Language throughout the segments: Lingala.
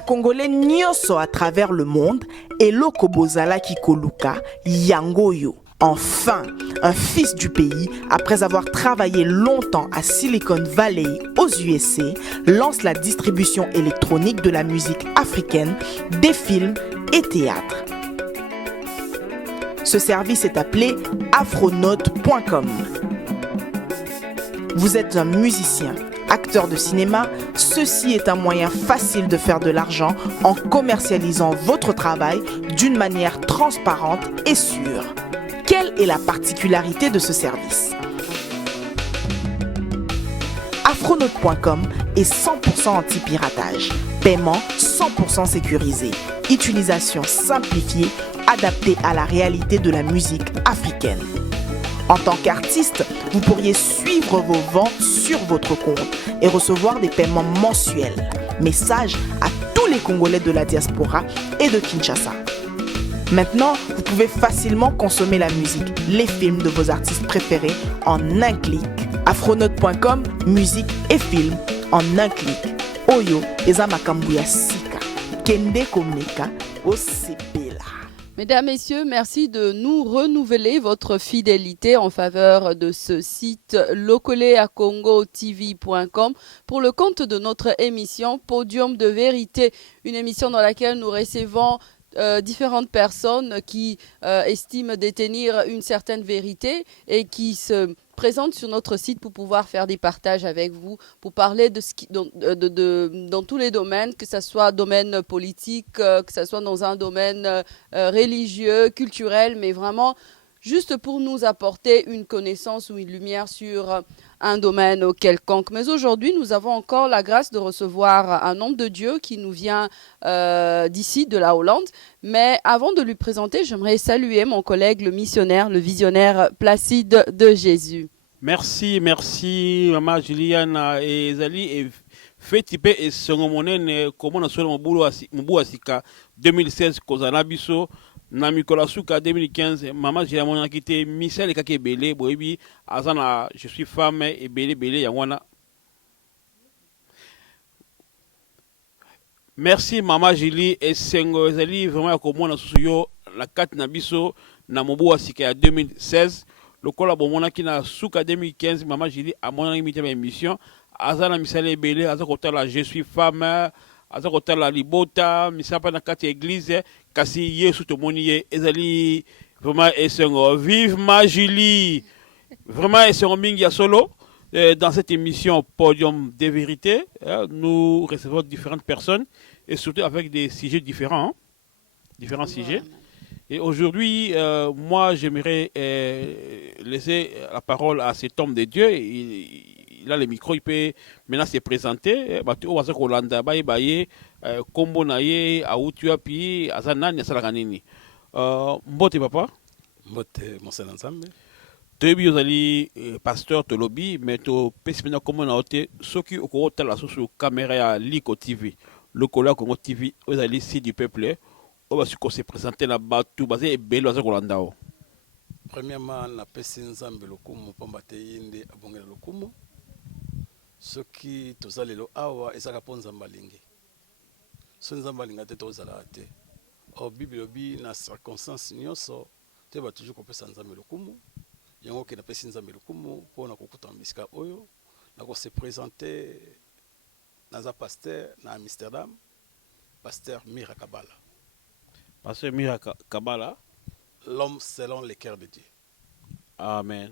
Congolais nyonso à travers le monde et loko bozala ki koluka yangoyo. Enfin, un fils du pays, après avoir travaillé longtemps à Silicon Valley aux USA, lance la distribution électronique de la musique africaine, des films et théâtres. Ce service est appelé afronote.com. Vous êtes un musicien, acteur de cinéma, ceci est un moyen facile de faire de l'argent en commercialisant votre travail d'une manière transparente et sûre. Quelle est la particularité de ce service? Afronote.com est 100% anti-piratage, paiement 100% sécurisé, utilisation simplifiée, adaptée à la réalité de la musique africaine. En tant qu'artiste, vous pourriez suivre vos ventes sur votre compte et recevoir des paiements mensuels. Message à tous les Congolais de la diaspora et de Kinshasa. Maintenant, vous pouvez facilement consommer la musique, les films de vos artistes préférés en un clic. Afronote.com, musique et films en un clic. Oyo, eza makambu ya sika. Kende komeka, osepela. Mesdames, Messieurs, merci de nous renouveler votre fidélité en faveur de ce site lokoleacongotv.com pour le compte de notre émission Podium de vérité, une émission dans laquelle nous recevons différentes personnes qui estiment détenir une certaine vérité et qui se présentent sur notre site pour pouvoir faire des partages avec vous, pour parler de ce qui, dans tous les domaines, que ce soit domaine politique, que ce soit dans un domaine religieux, culturel, mais vraiment juste pour nous apporter une connaissance ou une lumière sur un domaine quelconque. Mais aujourd'hui, nous avons encore la grâce de recevoir un homme de Dieu qui nous vient d'ici, de la Hollande. Mais avant de lui présenter, j'aimerais saluer mon collègue, le missionnaire, le visionnaire Placide de Jésus. Merci, Maman Juliana et Zali. Et Fetipe et Songomonen, comment on a sur mon Asika 2016, Kozanabiso. Na Mikola Souka 2015, Maman j'ai mon quitté Michel et Kake Belé, Boebi, Azana, je suis femme et Belé, Yangwana. Merci Maman Julie et Sengo Zali, vraiment comme on a sous la 4 Nabiso, Namobu Asika 2016, le collabomona qui na Souka 2015, Maman Julie a mon imité ma émission, Azana Michel et Belé, Azakota je suis femme. Azakota la libota, misapa na kati église, kasi yesu to moni ezali vraiment esengo. Vive ma Julie, vraiment esengo mingi ya solo. Dans cette émission Podium de vérité, nous recevons différentes personnes et surtout avec des sujets différents, différents sujets. Et aujourd'hui, moi, j'aimerais laisser la parole à cet homme de Dieu. Il a le micro, il peut maintenant se présenter. Mbote papa. Mbote Monseigneur Nzambe. Toyebi ozali pasteur tolobi, mais to pesimena comme na ote soki okota la sur caméra ya Liko TV. Le Kola Congo TV ozali site du peuple. On va se présenter là-bas tout basé et belle oza kolanda o. Premièrement, na pesi Nzambe lokumu pamba te yinde abongela lokumu. Soki tozalelo awa ezaka po Nzambe alingi. So Nzambe alinga te tozala te. O Bible bi na circonstance nyonso te ba toujours kopesa Nzambe lokumu. Yango ke na pesi Nzambe lokumu po na kokuta misika oyo na ko se présenter naza pasteur na Amsterdam, pasteur Mira Kabala. Pasteur Mira Kabala, l'homme selon le cœur de Dieu. Amen.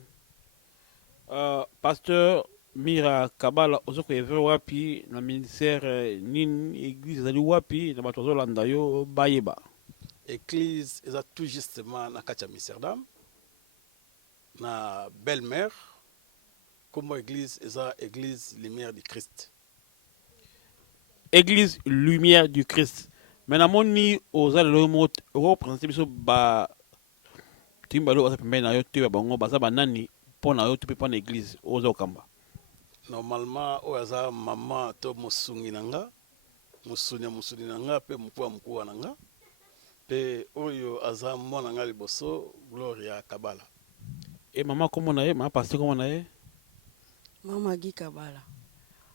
Pasteur Mira Kabala, ozoko evre wapi na ministère nin église zali wapi na batozo landa yo bayeba. Église eza tout justement na kati ya Amsterdam na belle-mère comme église eza église lumière du Christ. Église lumière du Christ. Mais namoni oza le mot représenter biso ba timbalo oza pembe na yo te bango baza banani pona yo te pona église oza okamba. Normalement oza maman to mosungi nanga musuni nanga pe mkuu nanga pe oyo aza mwana nga liboso Gloria Kabala. Et maman comment na ye maman pasteur comment na ye? Maman Guy Kabala.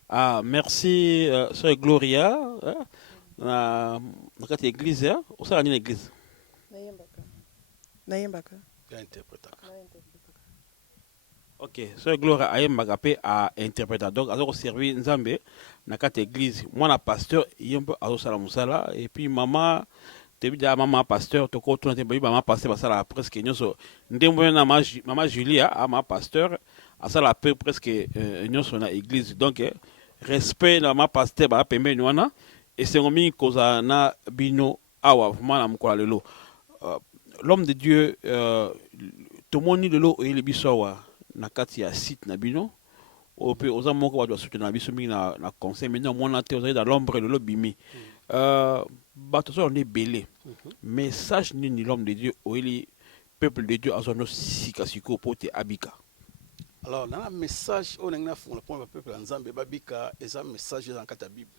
Ah merci sœur Gloria. na kati ya église osala nini na église nayembaka ya interprétaka. ok so gloire ayembaka mpe ainterprète donc aza koservi nzambe na kati ya église mwana pasteur ye mpe azosala mosala et puis mama toyebi deja mama pasteur tokotuna te boyebi mama pasteur basalaka presque nyonso ndembo na mama julia mama pasteur asala mpe presque nyonso na église donc respect na mama pasteur baa pembeni wana esengo mingi kozala na bino awa vraiment na mokolo lelo l'homme de Dieu tomoni lelo oyeli biso awa na kati ya site na bino ope oza moko bato basoutenir na biso mingi na conseil maintenant mona te ozali dans l'ombre lelo bimi bato so on est belé message nini l'homme de Dieu oyeli peuple de Dieu azono sika siko pote abika. Alors dans le message on a fait pour le peuple en Zambie babika et ça message dans la Bible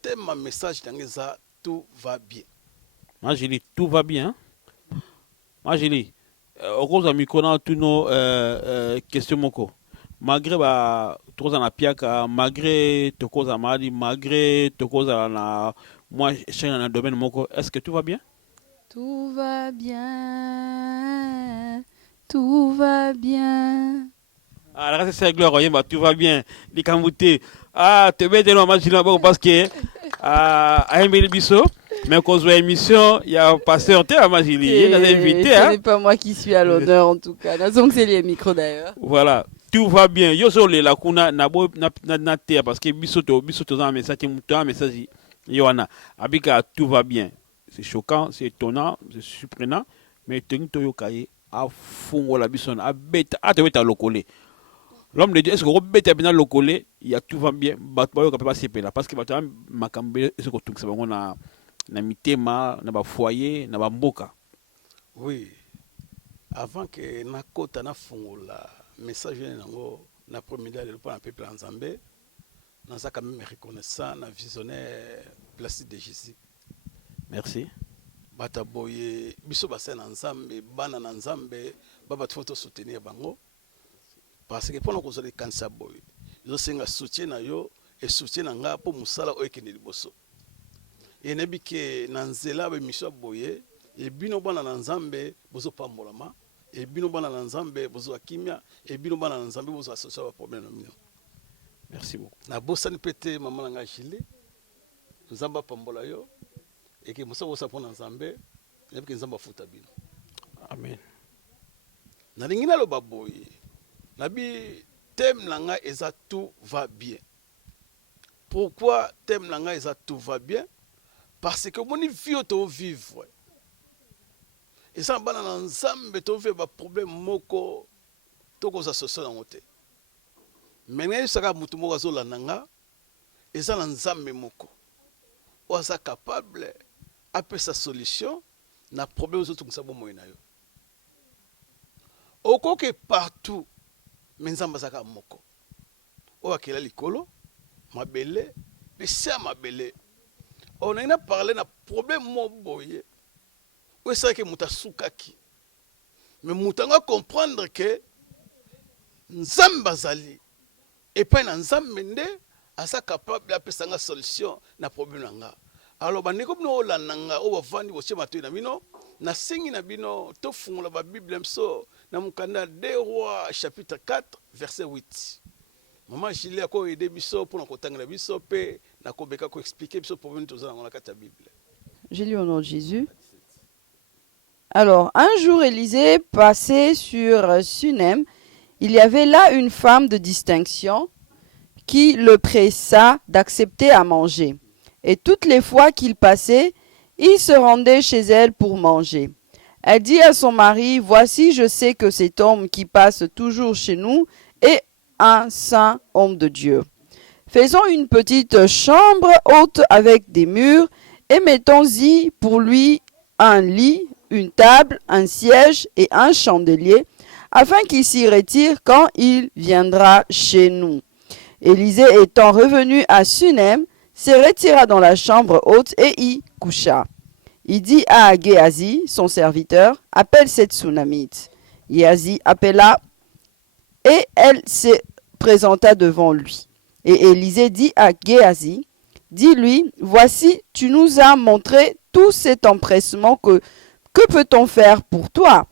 thème message dans ça tout va bien. Moi je dis tout va bien. Moi je dis au cause de micro na tous nos questions moko malgré ba tokoza na piaka malgré tokoza mali malgré tokoza na moi chaîne na domaine moko est-ce que tout va bien? Tout va bien, tout va bien. Ah la c'est gloire yemba tout va bien likambuté te bete no majina parce que ayembeli biso mais cause de l'émission il y a pasteur te amajili il a invité ce n'est pas moi qui suis à l'honneur en tout cas donc c'est les micros d'ailleurs. Voilà tout va bien yo so le la kuna na bo na te parce que biso to dans un message yoana abika tout va bien c'est choquant c'est étonnant c'est surprenant mais tenito yokaye a fungo la bison a beta a te beta lokole. L'homme de Dieu, est-ce que vous êtes bien locolé? Il y a tout va bien. Parce que Makambe, est-ce que tout ça va na mitema, na ba foyer, na ba mboka. Oui. Avant que na kota na fungola message nango na premier le peuple en Zambie, na ça quand même reconnaissant na visionnaire Placide de Jésus. Merci. Bata boye biso basa na Nzambe, bana na Nzambe, baba tufoto soutenir bango. Parce que pendant qu'on a des cancers boy, ils ont un soutien à yo et soutien à nga pour musala o ekene liboso. Et nebi ke nanzela be misho boye et bino bana na Nzambe bozo pambolama et bino bana na Nzambe bozo akimia et bino bana na Nzambe bozo associer au problème mino. Merci beaucoup. Na bossa ni pété maman nga Chili. Nzamba pambola yo et que musa bossa pona Nzambe nebi ke Nzamba futa bino. Amen. Na lingina lo baboye. Nabi thème langa eza tout va bien. Pourquoi thème langa eza tout va bien? Parce que moni vie to vivre. Et ça bana na Nzambe to vivre ba problème moko to ko za soso na ngote. Menga saka mutu moko azola nanga eza na Nzambe moko. O asa capable apé sa solution na problème zo tungisa bo moyo na yo. Okoke partout Menzamba zaka moko. O akela likolo, mabele, pesa mabele. On a parlé na problème mo boye. O ça que mutasukaki. Mais mutanga comprendre que Nzamba zali et pas na Nzambe nde asa capable apesa nga solution na problème nga. Alors bandeko bino la nanga o bavandi bo chema to na bino na singi na bino to fungula ba Bible mso na mukanda 2 Rois chapitre 4 verset 8. Maman Julia ko aider biso pour na kotangela biso pe na kobeka ko expliquer biso problème to za na kata Bible. J'ai lu au nom de Jésus. Alors, un jour, Élisée passait sur Sunem. Il y avait là une femme de distinction qui le pressa d'accepter à manger. Et toutes les fois qu'il passait, il se rendait chez elle pour manger. Elle dit à son mari, « Voici, je sais que cet homme qui passe toujours chez nous est un saint homme de Dieu. Faisons une petite chambre haute avec des murs et mettons-y pour lui un lit, une table, un siège et un chandelier, afin qu'il s'y retire quand il viendra chez nous. » Élisée étant revenu à Sunem, se retira dans la chambre haute et y coucha. Il dit à Géasi, son serviteur, « Appelle cette Sunamite. » Géasi appela et elle se présenta devant lui. Et Élisée dit à Géasi, « dis-lui, voici, tu nous as montré tout cet empressement que peut-on faire pour toi?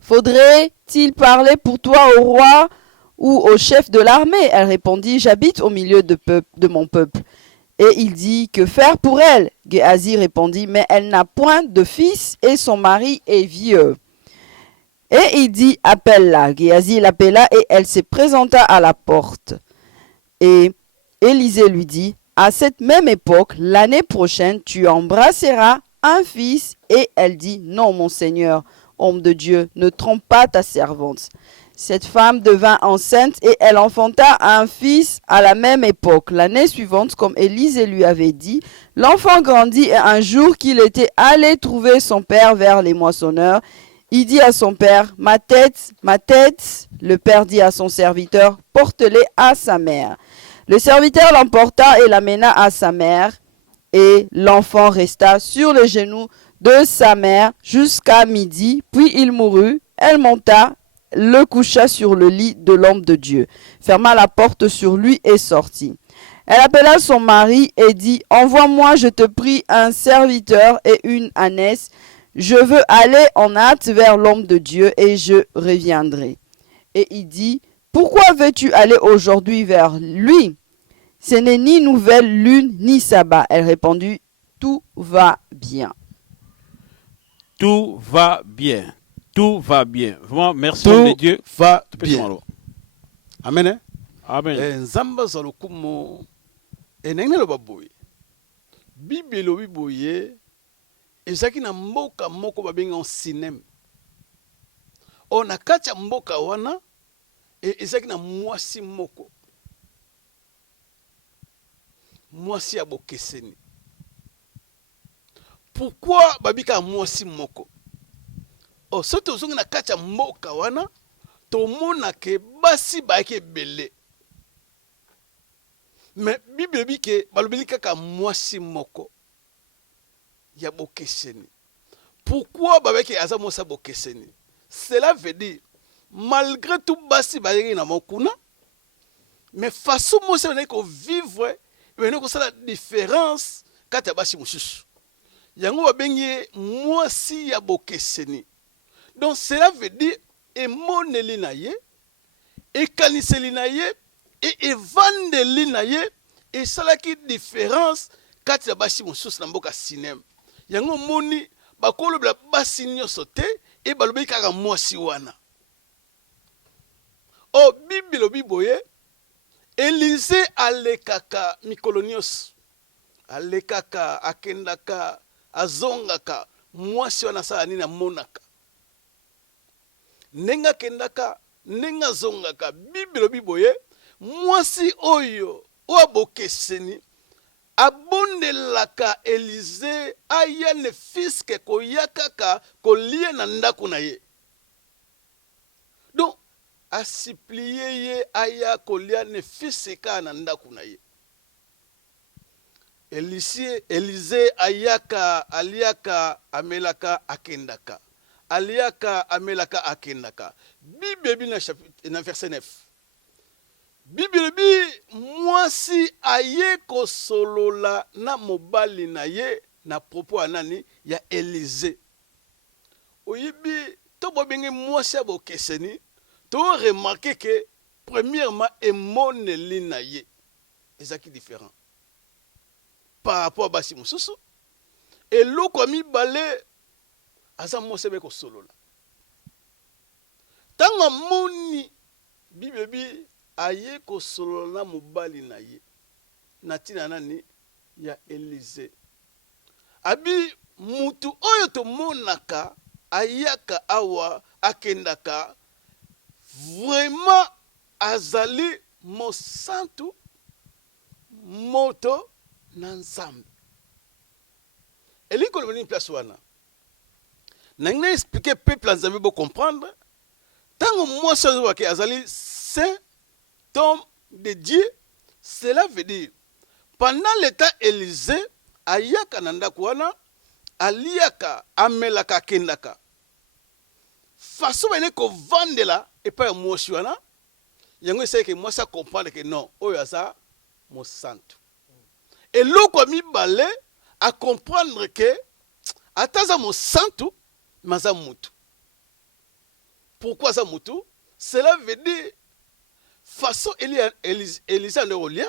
Faudrait-il parler pour toi au roi ou au chef de l'armée? Elle répondit, j'habite au milieu de mon peuple. Et il dit, que faire pour elle? Géasi répondit, mais elle n'a point de fils et son mari est vieux. Et il dit, appelle-la. Géasi l'appela et elle se présenta à la porte. Et Élisée lui dit, à cette même époque, l'année prochaine, tu embrasseras un fils. Et elle dit, non, mon Seigneur, homme de Dieu, ne trompe pas ta servante. Cette femme devint enceinte et elle enfanta un fils à la même époque. L'année suivante, comme Élisée lui avait dit, l'enfant grandit et un jour qu'il était allé trouver son père vers les moissonneurs, il dit à son père, ma tête, ma tête. Le père dit à son serviteur, porte-les à sa mère. Le serviteur l'emporta et l'amena à sa mère, et l'enfant resta sur les genoux de sa mère jusqu'à midi, puis il mourut. Elle monta, le coucha sur le lit de l'homme de Dieu, ferma la porte sur lui et sortit. Elle appela son mari et dit, envoie-moi, je te prie, un serviteur et une ânesse. Je veux aller en hâte vers l'homme de Dieu et je reviendrai. Et il dit, pourquoi veux-tu aller aujourd'hui vers lui? Ce n'est ni nouvelle lune ni sabbat. Elle répondit, tout va bien. Tout va bien. Tout va bien. Vraiment, merci Tout de Dieu. va bien. Amen. Amen. Nzamba za lokumo enenge lo baboye. Bibelo biboye ezaki na mboka moko babenga en cinéma. On a kacha mboka wana ezaki na mwasi moko. Mwasi ya bokeseni. Pourquoi babika mwasi moko? Oh, soto ozongi na kacha mboka wana tomona ke basi baike belé. Mais Bible dit que balobeli kaka mwasi moko ya bokeseni. Pourquoi babeke aza mwasi bokeseni? Cela veut dire malgré tout basi baike na mokuna, mais façon mwasi na ko vivre, mais ko sala différence kata basi mususu. Yango babengi mwasi ya bokeseni. Donc cela veut dire emoneli na ye, ekaniseli na ye, et evandeli na ye, et salaki différence kati ya basi mosusu na mboka cinéma. Yango moni bakolobela basi nyonso te et balobi kaka mwasi wana. O Bible biboye, Élisée alekaka mikolo nyonso. Alekaka, akendaka, azongaka, mwasi wana sala nini amonaka. Nenga kendaka, nenga zongaka, Bible biboye, mwasi oyo, oa bokeseni, abondelaka Élisée aya ne fiske koyakaka kolie na ndaku na ye. Donc, asiplie ye aya kolia ne fiseka na ndaku na ye. Élisée ayaka, aliaka, amelaka, akendaka. Aliaka, amelaka, akendaka. Bible na verset 9. Bible bi mwasi aye kosolola na mobali na ye na propos anani ya Élisée. Oyibi to bobenge mwasi abokeseni to remarquer que premièrement emoneli na ye ezaki différent par rapport à basi mususu et loko mibale aza mwasi be kosolola. Tanga moni Bible bi aye kosolola na mobali na ye na tina nani ya Élisée. Abi mutu oyo tomonaka ayaka awa akendaka vraiment azali mosantu moto na nzambe. Eliko le place wana na ngina expliquer peuple en nzambe bo comprendre tango mwasi wake azali saint homme de Dieu. Cela veut dire pendant l'état Élisée ayaka na ndaku wana aliaka amelaka kendaka façon bene ko vandela et pas mwasi wana yango essaye que mwasi comprendre que non oyo asa mo santo eloko ya mibale à comprendre que ataza mosantu maza mutu. Pourquoi ça mutu? Cela veut dire façon Elisa ne rolia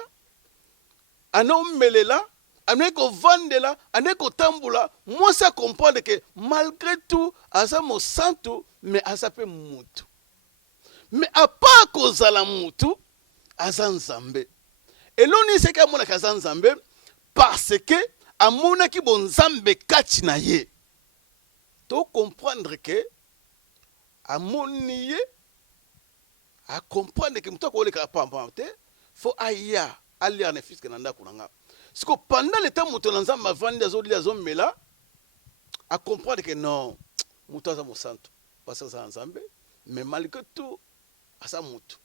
ana melela ana ko vandela ana ko tambula moi ça comprendre que malgré tout aza mosantu mais aza pe mutu. Mais à part kozala mutu aza nzambe. Eloni c'est que mona kaza nzambe parce que amona ki bonzambe kati na ye. To comprendre que amoni ye a comprendre que mutu ko le ka pambante faut aya aller en fils que nanda kunanga. Parce que pendant le temps mutu nzamba vandi azo lia zo mela a comprendre que non mutu aza mosantu parce que ça nzambe mais malgré tout asa mutu.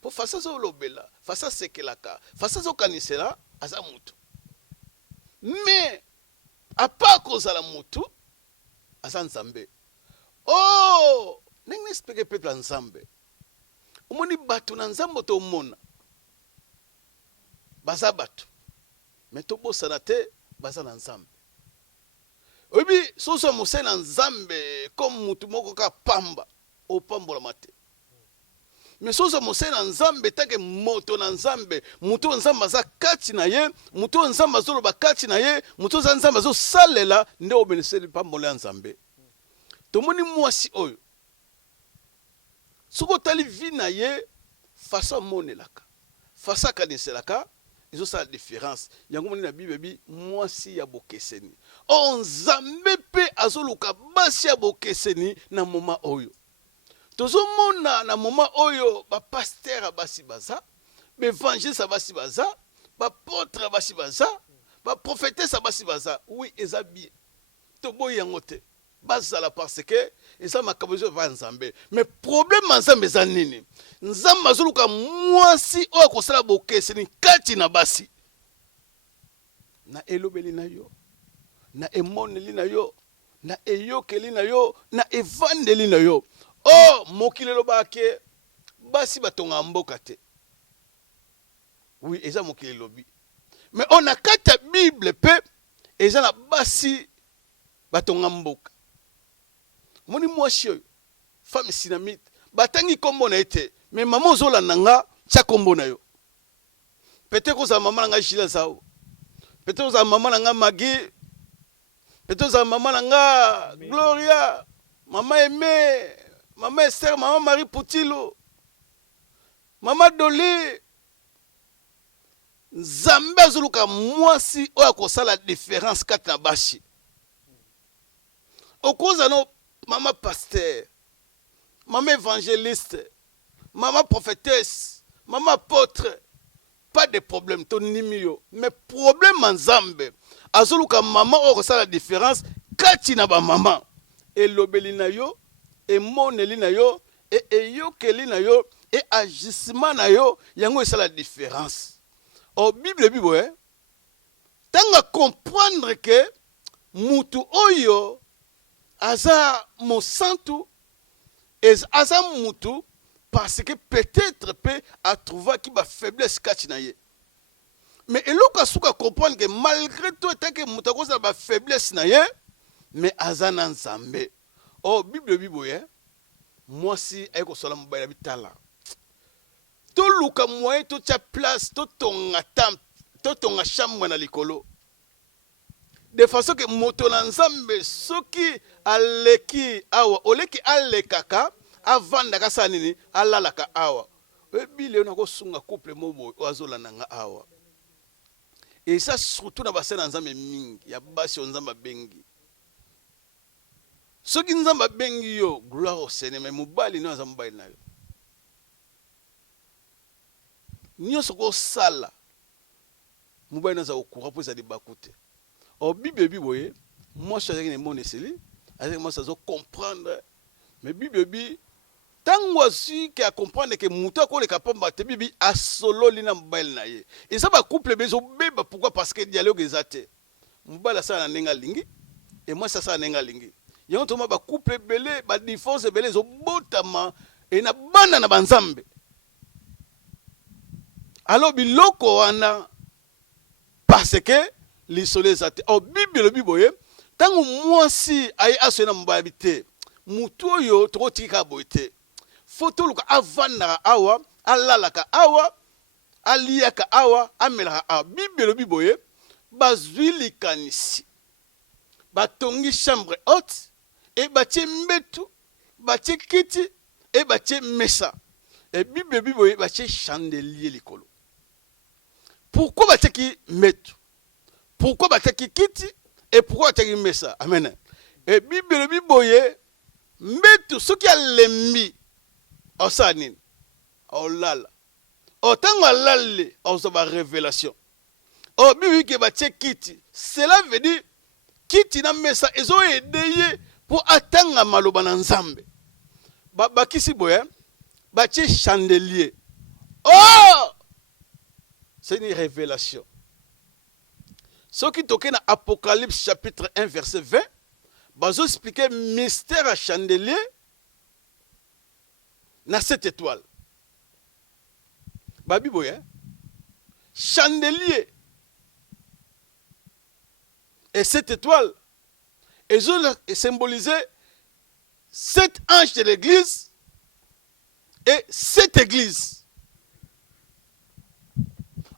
Pour faire ça au lobela, faire ça c'est que la cas, faire ça au canisela asa mutu. Mais à part cause la mutu asa nzambe. Oh, n'engue expliquer peuple nzambe. Omoni batu na nzambe to mona. Baza batu. Mais to bosana te baza na nzambe. Obi soso mose na nzambe comme mutu moko ka pamba o pambola mate. Mais soso mose na nzambe take moto na nzambe mutu nzambe aza kati na ye mutu nzambe azolo ba kati na ye mutu nzambe azo salela nde obeneseli pambola nzambe. Tomoni mwasi oyo soko tali vi na ye façon monelaka façon kaniselaka izo sa différence yango moni na bible mwasi ya bokeseni o nzambe pe azoluka basi ya bokeseni na moma oyo tozomona na moma oyo ba pasteur basi baza ba évangéliste basi baza ba apôtre basi baza ba prophétesse basi baza oui eza bien to boy yango te bazala parce que eza makabozo va nzambe mais problème nzambe za nini nzambe azoluka mwasi oyo kosala bokeseni kati na basi na elobeli na yo na emoneli na yo na eyokeli na yo na evandeli na yo. Oh mokili lobake basi batonga mboka te. Oui eza mokili lobi mais on a kata bible pe eza na basi batonga mboka. Moni mwasi oyo femme sinamite batangi kombo na ete mais maman zola nanga tya kombo na yo. Peut-être que za maman nanga Gilles Zao. Peut-être que za maman nanga Maggie. Peut-être que za maman nanga Gloria, maman Aimé, maman Esther, maman Marie Poutilo, maman Dolly. Nzambe azoluka mwasi oyo akosala la différence kati na bashi. Okoza no maman pasteur, maman évangéliste, maman prophétesse, maman apôtre, pas de problème, ton nimio. Mais problème en Zambé, azoluka maman oyo akosala la différence kati na ba maman. Et lobeli na yo, et moneli na yo, et eyokeli na yo, et agissement na yo, yango esala la différence. Au Bible, tanga comprendre que mutu oyo aza mosantu aza mutu parce que peut-être peut a trouvé qui ba faiblesse kati na ye. Mais eloko asuka comprendre que malgré tout tant que mutu akoza ba faiblesse na ye mais aza na nzambe. Au Bible moi si ayeko sola mobile bitala. To luka moyen to tia place to tonga tam to tonga chambre na likolo de façon que moto na nzambe soki aleki awa oleki alekaka avanda ka sanini alalaka awa ebile na ko sunga couple mobo azola nanga awa et ça surtout na basena nzambe mingi ya basi nzamba bengi soki nzamba bengi yo gloire au Seigneur mais mobali no nzamba na yo nyonso ko sala mobali naza okura po ezali bakute au bible boye moi je suis mon eseli avec moi ça zo comprendre mais bible tango asi ki a comprendre que mutu akole kapamba te bibi asolo lina mobali na ye et ça ba couple bezo beba pourquoi parce que dialogue ezate mobali ça na nenga lingi et moi ça na nenga lingi yango to ba couple belé ba divorce belé zo botama et na bana na banzambe. Alors biloko wana parce que lisolo ezate o bible biboye tango mwasi ayi asona mbabi te mutu oyo tokotika boye te foto luka avandaka awa alalaka awa aliaka awa amelaka awa bible biboye bazwi likanisi batongi chambre haute et batie mbetu batie kiti et batie mesa et bible biboye batie chandelier likolo. Pourquoi batie mbetu? Pourquoi batie kiti et pourquoi batie mesa? Amen. Et bible biboye mbetu soki alembi osanini olala otango alale ozoba révélation o bibi ke batie kiti, cela veut dire kiti na mesa ezo edeye pour atanga maloba na nzambe bakisi boye batie chandelier. Oh, c'est une révélation. Ce qui toque dans Apocalypse chapitre 1 verset 20 bazo expliquer mystère à chandelier na cette étoile. Babi boye chandelier et cette étoile ils ont symbolisé 7 anges de l'église et 7 églises.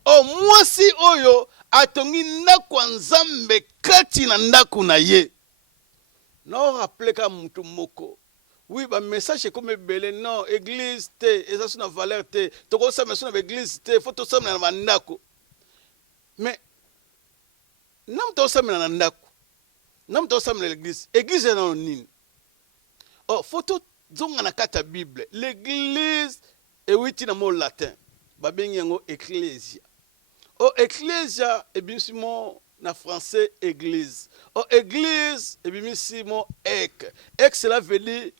Oh moi si oyo atongi ndako nzambe kati na ndako na ye. Non rappelez ka mutu moko. Oui, bah message comme belé non église te et ça c'est une valeur te. Toko ça mais sur église te faut tout ça na ndako. Mais nam to ça na ndako. Nam to ça na l'église. Église na nini? Oh, faut tout zonga na kata Bible. L'église est witi na mot latin. Ba bengi yango ecclesia. Oh, ecclesia et bien simon na français église. Oh, église et bien simon ek. Ek cela veut dire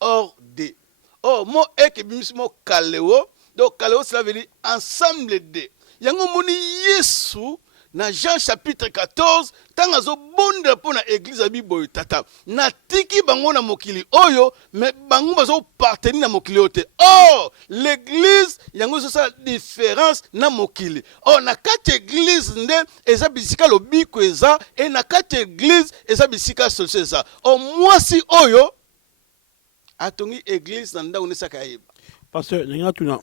hors de. Oh, mon ek et bien simon kaleo. Donc kaleo cela veut dire ensemble de. Yango moni Yesu na Jean chapitre 14 tanga zo bonda pona église abi boy tata na tiki bango na mokili oyo mais bango bazo partenir na mokili ote. Oh, l'église yango so sa différence na mokili. Oh, na kati église nde eza bisika lobiko eza et na kati église eza bisika solo eza. Oh, moi si oyo atongi église na ndako ne sakayeba. Pasteur ninga tuna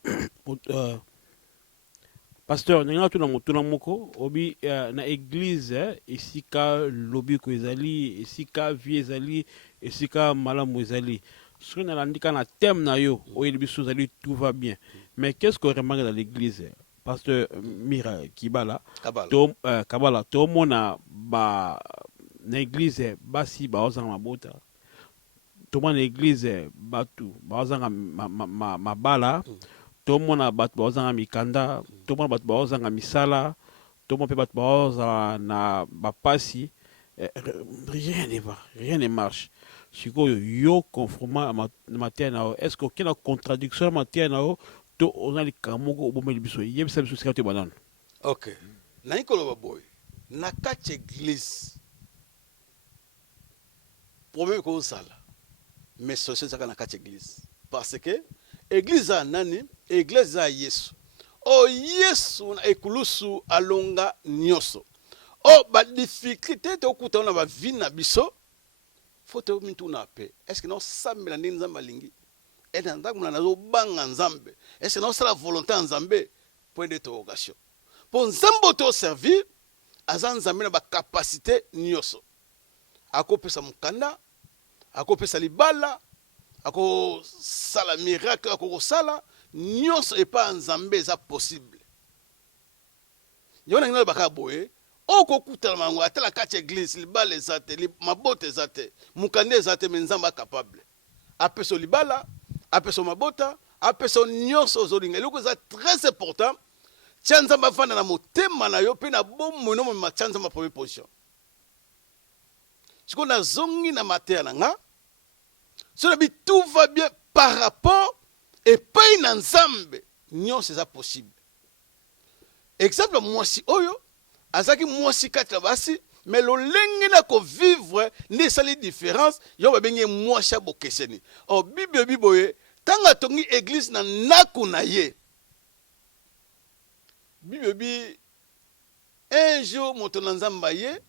Pasteur, nous avons tout moko obi na église isika lobi ko ezali isika vie ezali isika malamu ezali. Ce qu'on a indiqué na thème na yo o biso ezali tout va bien. Mais qu'est-ce qu'on remarque dans l'église? Pasteur Mira Kibala to Kabala to mona ba na église basi ba ozanga mabota. To mona église batu ba ozanga mabala. Tout le monde a battu mikanda, tout le monde a battu misala, tout le monde a battu na bapasi. Rien ne va, rien ne marche. Si yo conformément à matière na, est-ce qu'il y a une contradiction à matière na to on a les kamogo au moment biso. Yem sa biso sikate banane. OK. Na ikolo baboy. Na kati église. Problème ko sala. Mais société ça na kati église. Parce que église a nani? Église a Yesu. Oh, Yesu na ekulusu alonga nyoso. Oh, ba difficulté to kuta na ba vie na biso. Faut te mintu na pe. Est-ce que non sambela ndi nzamba lingi? Et ndak muna nazo banga nzambe. Est-ce que non c'est la volonté nzambe? Point d'interrogation. Pour nzambo to servir, azan nzambe na ba capacité nyoso. Akopesa mukanda, akopesa libala, ako sala miracle ako sala nyonso et pas nzambe eza possible. Yona ngina baka boye oko kutala mango atala kati église libala ezate mabota ezate mukande ezate menzamba capable. Apeso libala, apeso mabota, apeso nyonso zolinga. Loko eza très important. Tsanzamba fana na motema na yo pe na bomo no ma tsanzamba première position. Siko na zongi na mater na nga cela dit tout va bien par rapport et pas une ensemble. Non, c'est ça possible. Exemple, moi si oyo, azaki moi si quatre basi, mais le lenge na ko vivre ne sali différence, yo ba benye moi cha bokeseni. Oh Bible biboye, tanga tongi église na naku na ye. Bible bi un jour moto na nzamba ye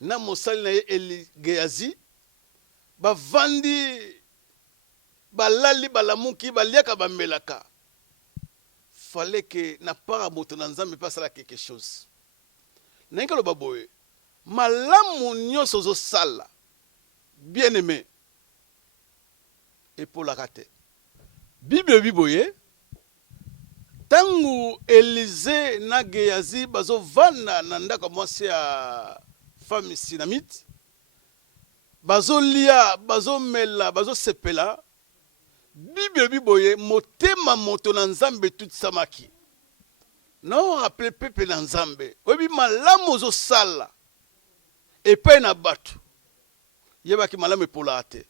na mosali na ye Gehazi bavandi balali balamuki baliaka bamelaka. Fallait que na para moto na nzambe pasala quelque chose. Na ngalo baboye malamu nyonso zo sala bien aimé et pour la rater. Bible biboye tangu Élisée na Gehazi bazo vanda na ndako mwasi ya femme sinamite bazo lia bazo mela bazo sepela. Bible biboye motema moto na nzambe tout samaki. Non rappelez pepe na nzambe. Obi malamu zo sala. E pe na batu. Yeba ki malamu epola ate.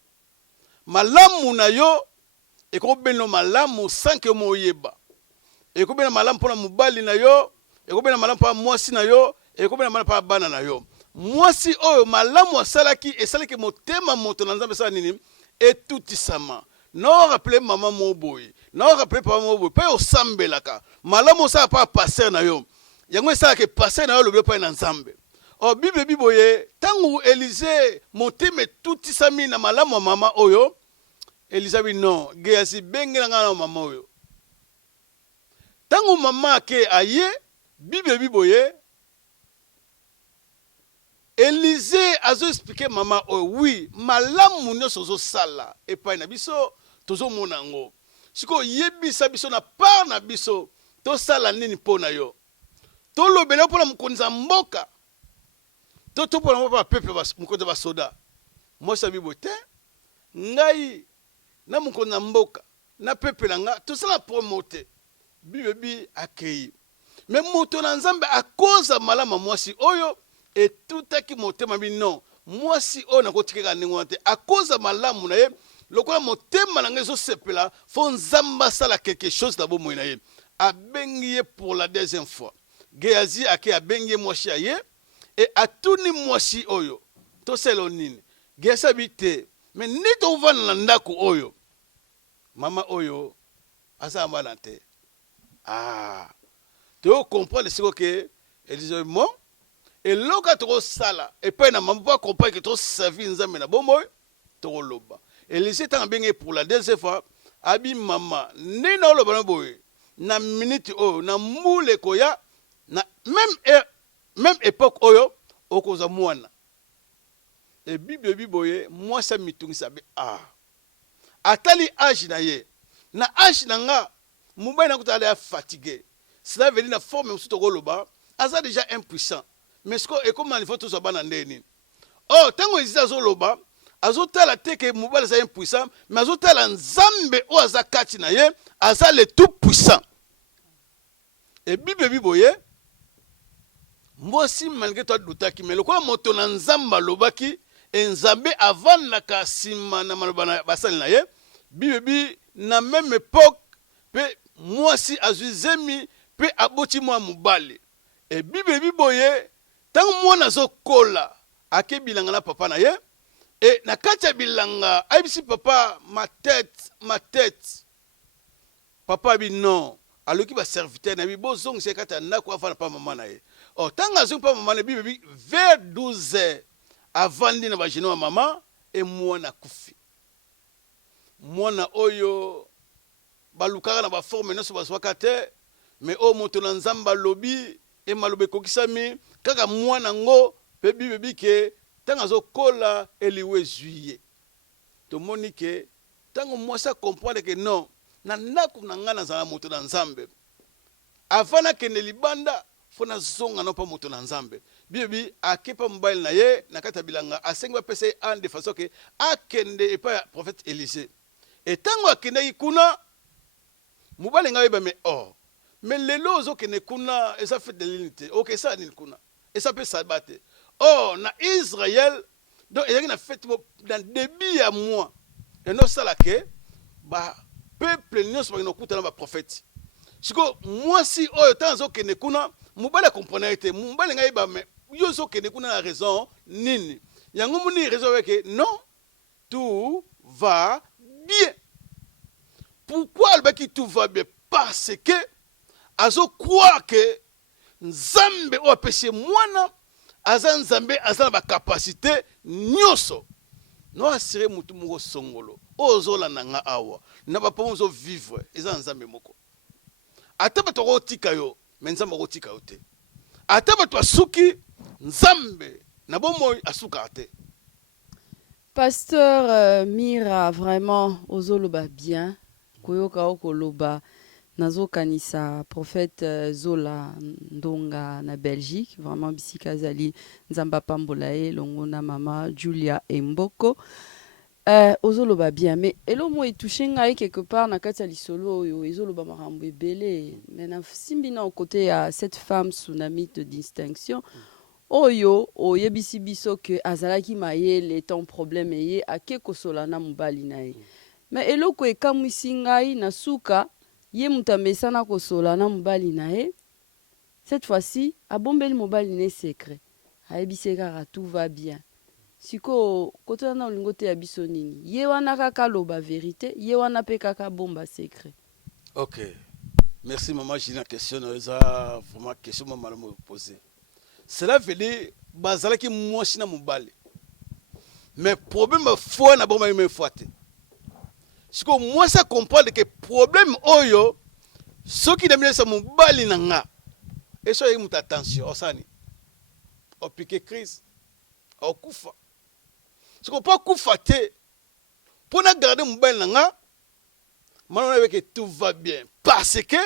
Malamu na yo e ko beno malamu sanke mo yeba. E ko beno malamu pona mubali na yo, e ko beno malamu pa mwasi na yo, e ko beno malamu pa bana na yo. Mwasi oyo malamu asalaki esalaki motema moto na nzambe sala nini? E tout sama. Non rappelez maman moboy, non rappelez papa moboy, pas au sambelaka. Malamu ça pas passer na yo. Yango ça que passer na yo le pas na nzambe. Oh Bible biboye, tangu Élisée moteme tout sami na malamu mama oyo. Élisée bi non, Gehazi bengela ngana mama oyo. Tangu mama ke aye, Bible biboye Élisée a expliqué maman oh oui malamu nyonso zo sala epai na biso tozo monango siko yebisa biso na par na biso to sala nini pona yo to lobela pona mukonza mboka to pona mboka peuple mukonza ba soda moi sabi bote ngai na mukonza mboka na peuple nga to sala promoter bibebi akei mais moto na nzambe akoza malama mwasi oyo et tout à qui motema bi non moi si on a kotikeka ningote à cause malamu na ye lokola motema na ngezo sepela fo nzamba sala quelque chose d'abo moina ye abengiye pour la deuxième fois Gehazi ake abengiye mwasi ye et atuni mwasi oyo to selo nini Gehazi habite mais ni to vana na ndako oyo mama oyo asa malante to comprendre ce que Élisée mo et loka toko sala et pas na maman pas comprendre que to servi nzambe na bomo to loba Élisée tant bien pour la deuxième fois abi mama ni na loba na boy na minute o na mule koya na même époque oyo okoza mwana et Bible biboye moi ça mitungisa be atali âge na ye na âge na nga mubaya na kutala fatigué cela veut dire na forme musu to loba aza déjà impuissant. Mais ce que comme il faut tout ça banandeni. Oh, tango Élisée azoloba, azotala teke mobile za impuissant, mais azotala nzambe o azakati na ye, aza le tout puissant. Et Bible biboye, moi si malgré toi doutaki, mais le quoi moto na nzamba lobaki, et nzambe avant la kasima na malobana basali na ye, Bible na même époque, pe moi si azuzemi, pe aboti moi mobile. Et Bible biboye, tant mwana zo kola ake bilanga na papa na ye et na kati bilanga aibisi papa ma tête papa bi non aloki ba serviteur na bi bozong se kati na ko afana pa mama na ye oh tanga zo pa mama na bi vers 12h avant na ba jeno mama et mwana kufi mwana oyo balukaka na ba forme no so baswaka te mais o moto na nzamba lobi et malobe kokisami kaka mwana ngo pe bibebi ke tanga zo kola eliwe juillet to monike tango mwasa comprendre que non na ndako na ngana za moto na nzambe avana kende libanda fona zonga no pa moto na nzambe bibebi akepa mobile na ye na kata bilanga asengwa pese en de façon que akende et pas prophète Élisée et tango akende kuna mobile nga yeba mais oh mais les lois qui ne kuna et ça fait de l'unité OK ça ni kuna et ça peut s'abattre oh na Israël donc il y a une fête dans début à mois et non ça là que ba peuple nous sommes nous kuta na prophète siko moi si oh temps que ne kuna mubala comprendre était mubala ngai ba mais yo zo que ne kuna la raison nini yango muni raison que non tout va bien pourquoi le qui tout va bien parce que azo croire que nzambe oyo apesi mwana aza nzambe aza na bakapasité nyonso no asire mutu moko songolo oyo ozolanda nga awa na bapamo ozovivre eza na nzambe moko ata bato akotika yo me nzambe akotika yo te ata bato asuki nzambe na bomoi asukaka te. Pasteur Mira, vraiment ozoloba bien koyoka okoloba nazokanisa prophète Zola Ndonga na Belgique, vraiment bisika zali nzamba pambola ye longo na mama Julia Mboko. Ozoloba bien, mais elo mo etouché ngai quelque part na kati ya lisolo oyo ezoloba makambo ebele, mais na simbi na côté ya cette femme tsunami de distinction oyo oyebisi biso ke azalaki mayele ton problème ye ake kosola na mobali na ye. Mais eloko ekamwisi ngai na suka ye mutu amesana kosola na mobali na ye, cette fois-ci abombeli mobali ne secret ayebisi kaka tout va bien. Siko kote wana olingo te ya biso nini ye wana kaka loba vérité ye wana pe kaka bomba secret. Ok, merci maman. J'ai une question vraiment question maman me poser. Cela veut dire bazalaki mwasi na mobali mais problème foi na bomba me foi te. Siko moi ça comprendre que problème oyo soki na mine sa mobali na nga eso ye muta attention osani o piquer crise o kufa. Siko pas kufa te pour na garder mobali na nga maintenant avec que tout va bien parce que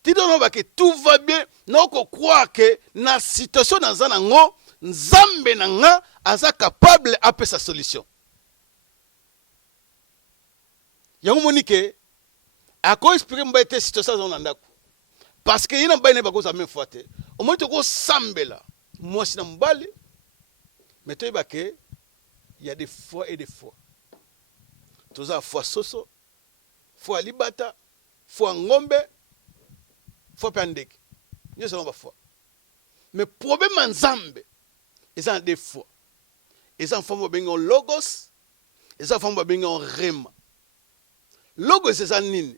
tu dois que tout va bien na ko croire que na situation na za nango nzambe na nga aza capable apé sa solution. Yango monike ako expliquer mbete situation za ndako parce que yina mbane ba ko za même fois te au moins to ko sambela moi si na mbali mais to ba que il y a des fois et des fois toza fois soso fois libata fois ngombe fois pandek ni ça va fois mais problème nzambe ils ont des fois ils en font bien logos ils en font bien rema. Logos c'est ça nini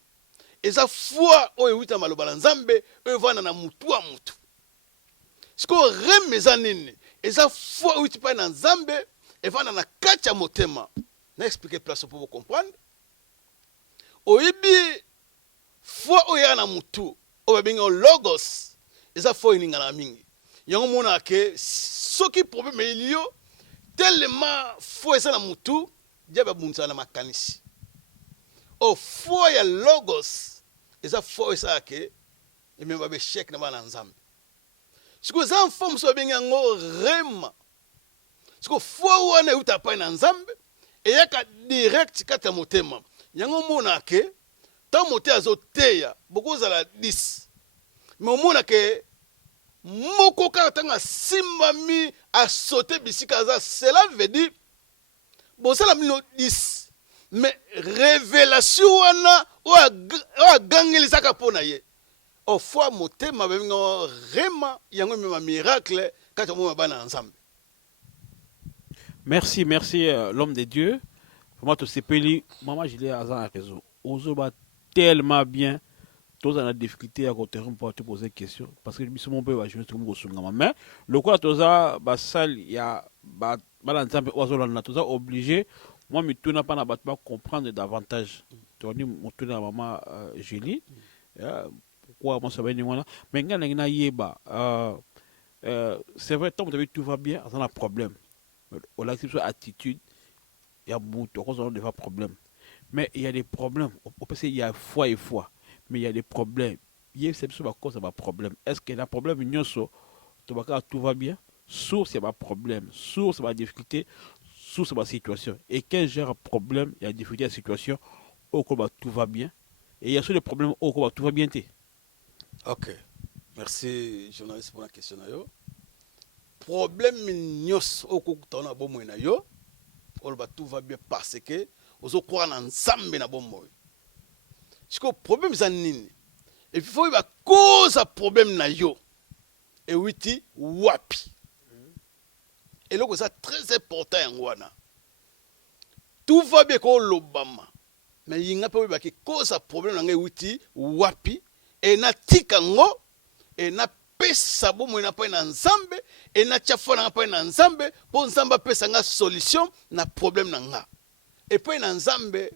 eza foi oyo wita maloba nzambe oyo vana na mutu a mutu siko rema eza nini eza foi oyo tipa na nzambe evana na kacha motema na expliquer place pour vous comprendre oyibi foi oyo na mutu oyo benga logos eza foi ninga na mingi yango mona ke soki problème ilio tellement foi eza na mutu diaba bunza na makanisi. O foi ya logos eza foi eza ke ememba be chèque na bana nzambe siko za forme so benga ngo rema siko foi wana utapa na nzambe eyaka direct kata motema yango mona ke ta mote azoteya bokozala 10 mais mona ke moko kata nga simbami a sauter bisika za cela veut dire bosala mino 10 mais révélation wana o gangelisaka pona ye o foi motema benga rema yango mema miracle kata mo bana nzambe. Merci, l'homme de Dieu. Pour moi, tout ce pays, maman, je l'ai à la raison. Ozo va tellement bien. Tous en a difficulté à côté pour te poser des questions. Parce que je me suis mon père, je me suis dit, mais le quoi, tous ça, il y a, obligé. Moi, je ne pas pas comprendre davantage. Tu as dit, je suis maman Julie. Pourquoi moi, ça va être mais c'est vrai, tant que tout va bien, ça a un problème. On a une attitude, il y a beaucoup de problèmes. Mais il y a des problèmes. On peut dire qu'il y a foi et foi. Mais il y a des problèmes. Il y a des problèmes. Est-ce qu'il y a un problème? Tout va bien. Source, il y a un problème. Source, il y a une difficulté. Source, il y a une situation. Et quand j'ai un problème, il y a une difficulté, il y a une situation, tout va bien. Et il y a des problèmes, tout va bien. Ok. Merci, journaliste, pour la question. Problème nyos okutana bomo na yo olba tout va bien parce que ozo croire na nzambe na bomo siko problème za nini et puis faut ba cause problème na yo et witi wapi et loko ça très important yangwana tout va bien ko lobama mais yinga pe ba ki cause problème na ngai witi wapi et na tikango et na pesa bomo na pa na nzambe et na tchafo na pa na nzambe pour nzamba pesa nga solution na problème na nga et puis na nzambe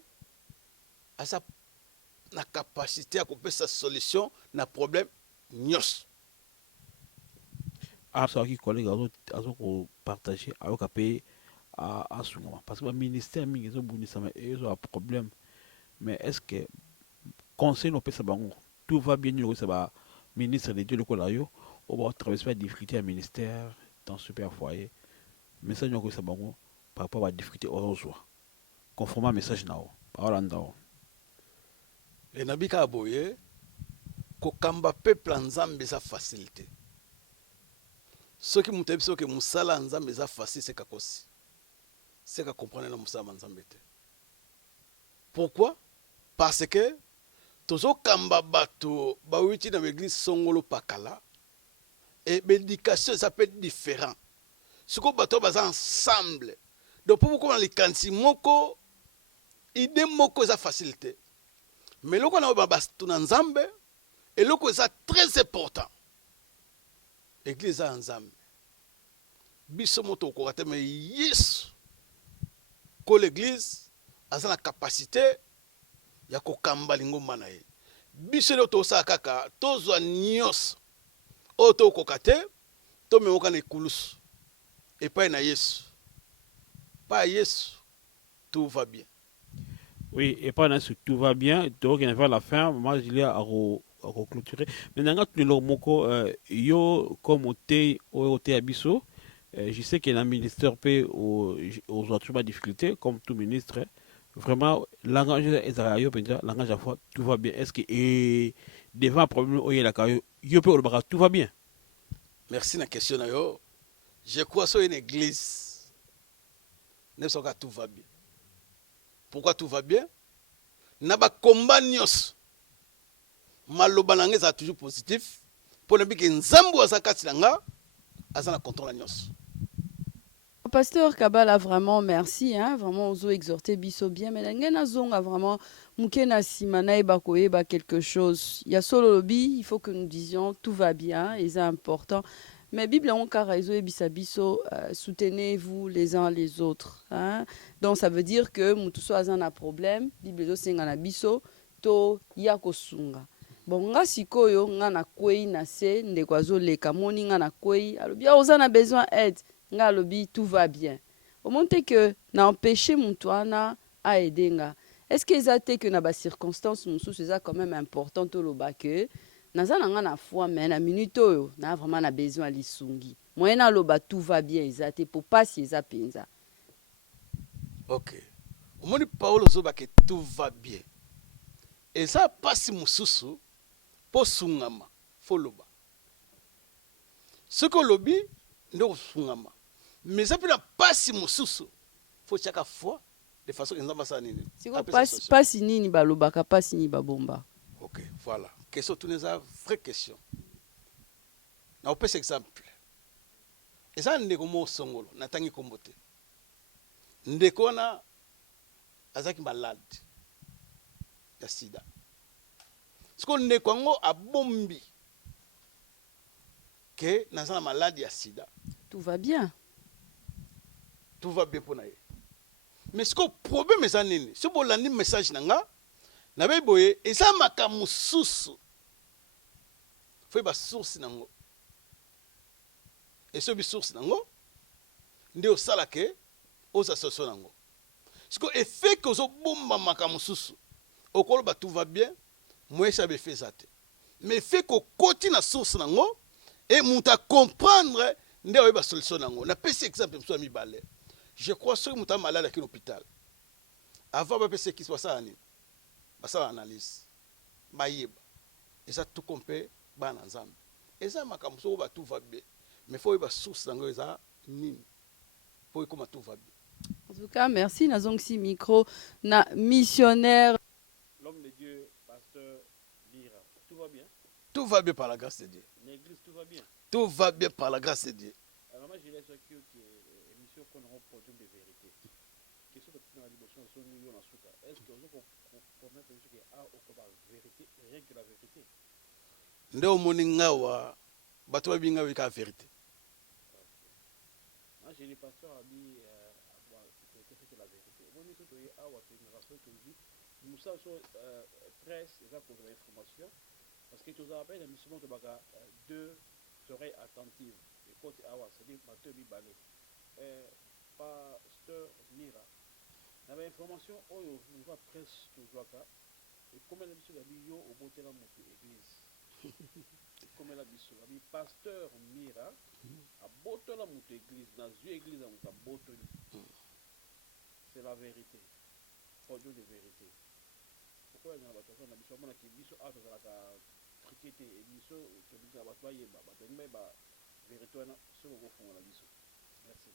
asa na capacité à kopesa solution na problème nyos. Alors qui collègue azo ko partager avec AP à souvent parce que le ministère mingi zo bonisa mais ils ont un problème mais est-ce que conseil no pesa bango tout va bien nous ça va ministre de Dieu le kolayo on va traverser la difficulté à ministère dans super foyer message no ko ça bango par rapport à la difficulté au jour conformément message nao parole ndao et nabika aboye ko kamba peuple nzambe sa facilité ceux qui mutebi ceux que musala nzambe za facile c'est kakosi c'est ka comprendre na musala nzambe te pourquoi parce que tozo kamba bato ba witi na l'église songolo pakala et l'éducation ça peut être différent ce que bato baza ensemble donc pourquoi les kanti moko idée moko za facilité mais loko na ba tuna nzambe et loko ça très important église za nzambe biso moto ko kata mais yes ko l'église a la capacité ya kokamba lingomba na ye biso leo tosala kaka tozwa nyonso oyo tokoka te tomemoka na ekulusu epai na yesu pa yesu tout va bien. oui et pas dans tout va bien donc il vers la fin moi je l'ai à clôturer maintenant tu le moko yo comme au abisso je sais qu'il y a un ministère peut aux autres difficultés comme tout ministre vraiment langage Israël langage à fois tout va bien est-ce que devant un problème où il y a la yo peut le tout va bien. Merci na question na yo je crois sur une église ne so ka tout va bien pourquoi tout va bien na ba combat nyos maloba na ngeza toujours positif pour ne biki nzambu azakati nga azana contrôle nyos. Pasteur Kabala, vraiment merci, hein, vraiment ozo exhorter biso bien, mais ngena zonga vraiment mukena simana eba koeba quelque chose. Il y a solo lobby, il faut que nous disions tout va bien et c'est important. Mais Bible on karaïzo ebisa biso soutenez-vous les uns les autres, hein. Donc ça veut dire que mutu so azan a problème, Bible zo senga na biso to ya kosunga. Bon nga sikoyo nga na kwei na se ndeko azoleka moni nga na kwei alobi ozana besoin aide. Nga lobi tout va bien. Au monte que na empêcher mon toana à aider nga. Est-ce que ça que na ba circonstance mon sous c'est quand même important to loba que na za nga na foi mais na minute oyo na vraiment na besoin lisungi. Moi na loba tout va bien ezate pour pas si eza penza. OK. Au moni Paulo zoba que tout va bien. Et ça passe mususu po sungama fo loba. Ce que lobi ndo sungama. Mais ça peut pas passer mususu faut chaque fois de façon que nzamba sa nini siko passe nini balobaka passe ni babomba. OK voilà question tout les vraie question na on peut exemple et ça ndeko mo songolo na tangi kombote ndeko na azaki malade ya sida siko ndeko ngo abombi que na malade ya sida tout va bien pour naïe. Mais ce que le problème est ça, si vous avez un message, na boye et ça makamu susu faut ba source nango et ce bi source nango ndio sala ke oza soso nango ce que effet que zo bomba makamu susu okolo ba tout va bien moi ça be fait ça mais fait que koti na source nango et muta comprendre ndio ba solution nango na pesi exemple mso mi balé. Je crois que si tu es malade à l'hôpital, avant de faire ce qui se passe, tu as analyse. Et ça, tout compte, et ça, tout va bien. Mais il faut que source dans les il faut que tout va bien. En tout cas, merci. Nazong si micro, na missionnaire. L'homme de Dieu, pasteur Lira. Tout va bien? Tout va bien par la grâce de Dieu. L'église, tout va bien? Tout va bien par la grâce de Dieu. Alors, moi, je laisse qui émission qu'on a un podium de vérité. Question de la dimension de son million en souka. Est-ce que vous promettez que a au vérité, rien que la vérité? Ndeo moningawa bato babinga weka vérité. J'ai les pasteurs a dit sécurité c'est la vérité. Bon nous tout a wa une raison que dit nous ça sur presse et ça pour l'information parce que tout ça appelle la mission de baga deux oreilles attentives et côté awa c'est dit bateau bi balé pasteur Mira na ba information oyo nous va presse toujours ka et comme la mission d'abi yo au boté la moto église comme la mission d'abi pasteur Mira a boto la moto église dans une église a boto c'est la vérité audio de vérité pourquoi na bato na mission mona ki biso a tozala ka triqueté et biso to biso ba to yeba bato ni ba vérité na so ko fonga la biso merci.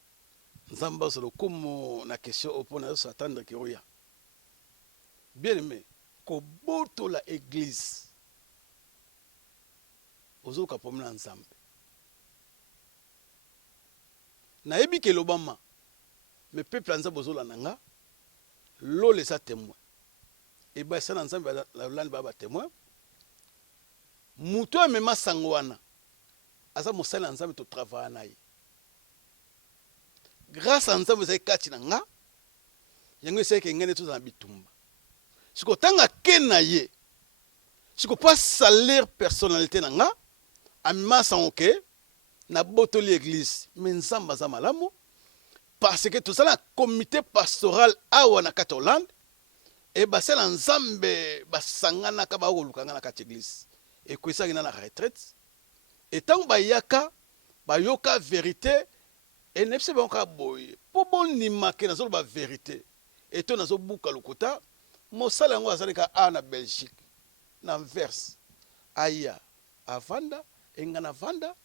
Nzamba solo comme na question opona s'attendre que oya bien aimé ko boto la église ozoka pomna nzambe na yebi ke lobama mais peuple nzambe ozola nanga lo les a témoin et ba sana nzambe la lande ba témoin muto mema sangwana asa mosala nzambe to travailler na ye grâce à nzambe za kati na nga yango c'est que ngene to za bitumba siko tanga kena ye siko pas salaire personnalité na nga amima sangoke na botoli église mais nzamba za malamu parce que tout ça la comité pastoral awa na kati Hollande et basela nzambe basangana ka ba kolukanga na kati église et ko isa na retraite et tant bayaka bayoka vérité et ne se pas boy po bon ni marqué na zo ba vérité et to na zo buka lokuta mosala yango azalika na Belgique na Anvers aya avanda engana vanda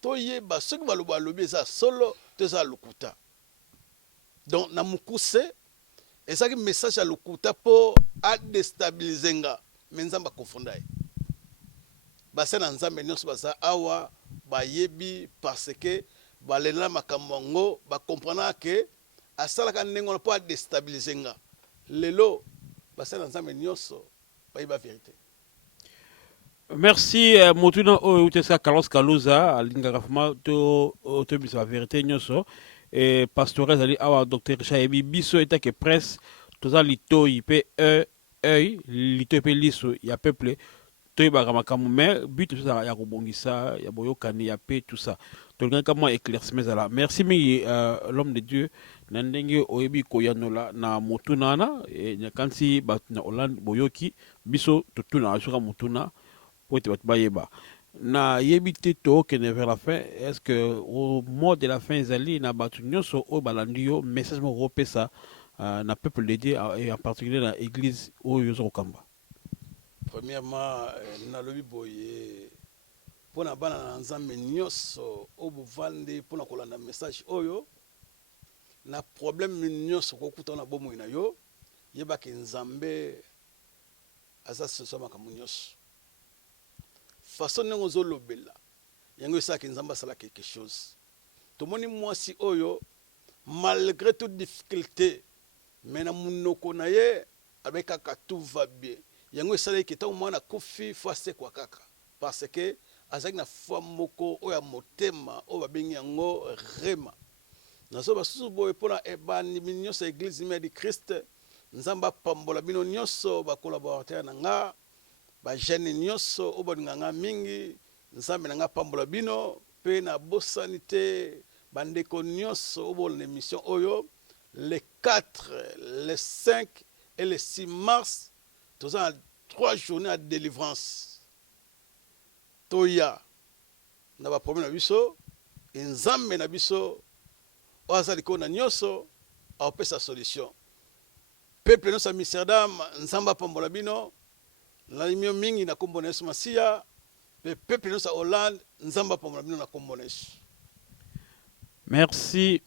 toyeba soki baloba lobi eza solo toza lokuta donc na mukuse ezaki message ya lokuta po a déstabiliser nga mais nzamba kofunda ye basa na nzambe nyonso baza awa bayebi parce que balela makambo ngo ba comprendre que asalaka ndenge po a déstabiliser nga lelo basa na nzambe nyonso bayeba vérité. Merci Motuna Outesa Carlos Kaluza alinga rafama to bisa la vérité nyoso et pastoresse ali awa docteur Chayebi biso eta que presse toza lito ipe œil lito pe liso ya peuple to ba makambo mais but ça ya kobongisa ya boyokani ya pe tout ça to ngaka moi éclaircissement là merci mi l'homme de Dieu na ndenge oyebi koyanola na Motuna na et nyakansi ba na Hollande boyoki biso totuna asuka Motuna na yebite to kene vers la fin est-ce que au mot de la fin zali na batunyo so o balandio message mo repesa na peuple de Dieu et en particulier dans l'église o yozo kamba. Premièrement na lobi boye pona bana na nzambe nyoso o buvande pona kolanda message oyo na problème nyoso ko kutana bomo ina yo yeba ke nzambe asa so makambo nyoso façon nengo zolobela yango ça ki nzamba sala quelque chose to moni mwasi oyo malgré toute difficulté mais na munoko na ye avec kaka tout va bien yango sala ki ta mwana kofi face kwa kaka parce que azaki na foi moko oya motema o ba bengi yango rema na so basusu boye pona ebani minyoso église me di Christ nzamba pambola bino nyoso ba collaborateur na nga ba jeune nyoso obonanga mingi nzambe nanga pambola bino pe na bosanité bandeko nyoso obol émission oyo les 4 les 5 et les 6 mars tous en 3 journées à délivrance toya na ba problème na biso nzambe na biso oazali ko na nyoso a opesa solution peuple no sa Amsterdam nzamba pambola bino la mio mingi na kombo na Yesu Masia le peuple no sa Hollande nzamba pambola bino na kombo na Yesu. Merci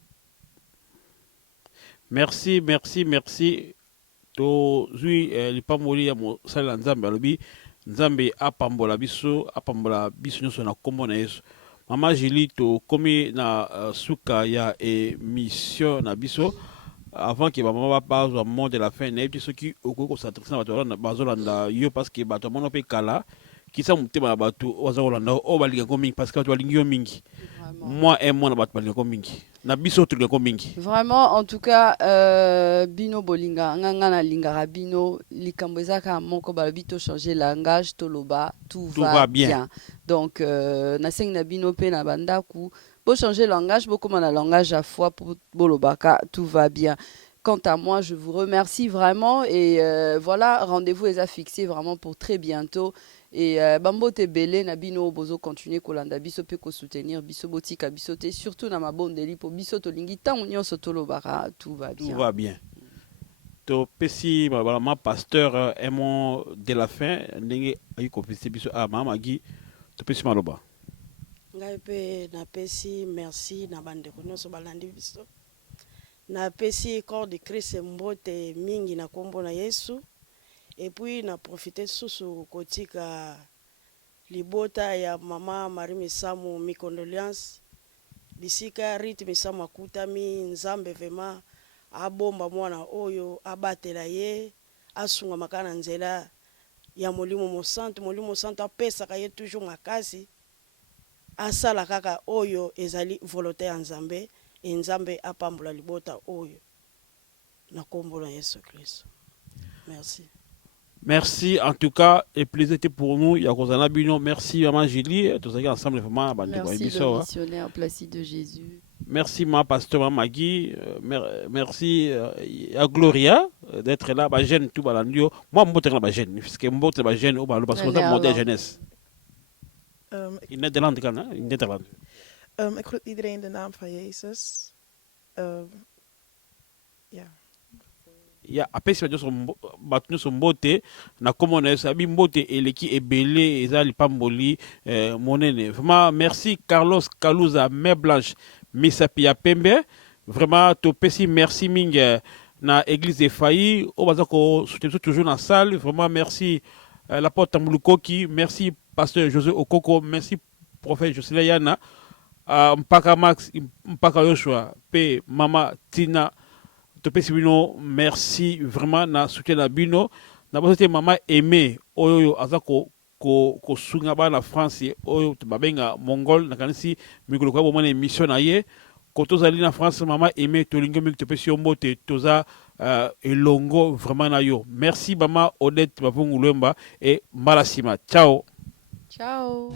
to zui lipamoli ya mo sala nzambe alobi nzambe apambola biso nyonso na kombo na Yesu. Mama Julie to komi na suka ya émission na biso avant que maman passe au monde de la fin na yebi soki oko concentrer na bato bazolanda yo parce que bato mono pe kala kisa mutema batu waza kolanda o balinga ko mingi parce que tu balingi yo mingi. Vraiment. Moi et moi na batu balinga ko mingi. Na biso tu ko mingi. Vraiment, en tout cas, bino bolinga, nganga na linga bino, likambo ezaka moko balabito changer langage, toloba, tout va bien. Donc, na seng na bino pe na bandaku, bo changer langage, bo comme na langage à fois pour bolobaka, tout va bien. Quant à moi, je vous remercie vraiment et voilà, rendez-vous est fixé vraiment pour très bientôt. Et bambo te belé na bino bozo continuer kolanda biso pe ko soutenir biso botika biso te surtout na mabondeli po biso to lingi tango nyonso to lobara tout va bien. Tout va bien. To pesi ma pasteur Aimon de la fin ndenge ayiko pesi biso a mama gi to pesi maloba. Ngai pe na pesi merci na bande ko nyonso balandi biso. Na pesi corps de Christ mbote mingi na kombo na Yesu. Et puis, na profité sous kotika libota ya mama Marie Misamu mi condoléances. Bisika rite Misamu akutami nzambe vema abomba mwana oyo abatela ye asunga makana nzela ya molimo santo apesa ye toujours makasi asala kaka oyo ezali volonté ya nzambe e nzambe apambula libota oyo na kombo na Yesu Christ. Merci. Merci en tout cas et plaisir pour nous Yakozana Bino. Merci maman Julie, tous ensemble vraiment merci le missionnaire Placide de Jésus. Merci ma pasteur maman Magui, merci à Gloria d'être là ba jeune tout balandio. Moi mbote là ba jeune parce que mbote ba jeune au balo parce que ça modèle jeunesse. In Nederland kan hè, in Nederland. Ik groet iedereen in de naam van Jezus. Ja. Ya apesi batunu so mbote na komona sabi mbote eleki ebele ezali pamboli monene. Vraiment merci Carlos Kaluza Mère Blanche Misapia Pembe. Vraiment to pesi merci mingi na église de Fayi o bazako soutenir toujours na salle. Vraiment merci la porte Tambulukoki, merci pasteur José Okoko, merci prophète José Yana, mpaka Max, mpaka Yoshua, pe mama Tina. Merci vraiment na soutien na bino na bote mama aimé oyo azako ko sunga ba na France oyo babenga mongol na kanisi mikolo kwa bomona émission na ye ko tozali na France mama aimé tolingo mik topesi mbote toza elongo vraiment na yo. Merci mama Odette Bavungulumba et Malasima. Ciao. Ciao.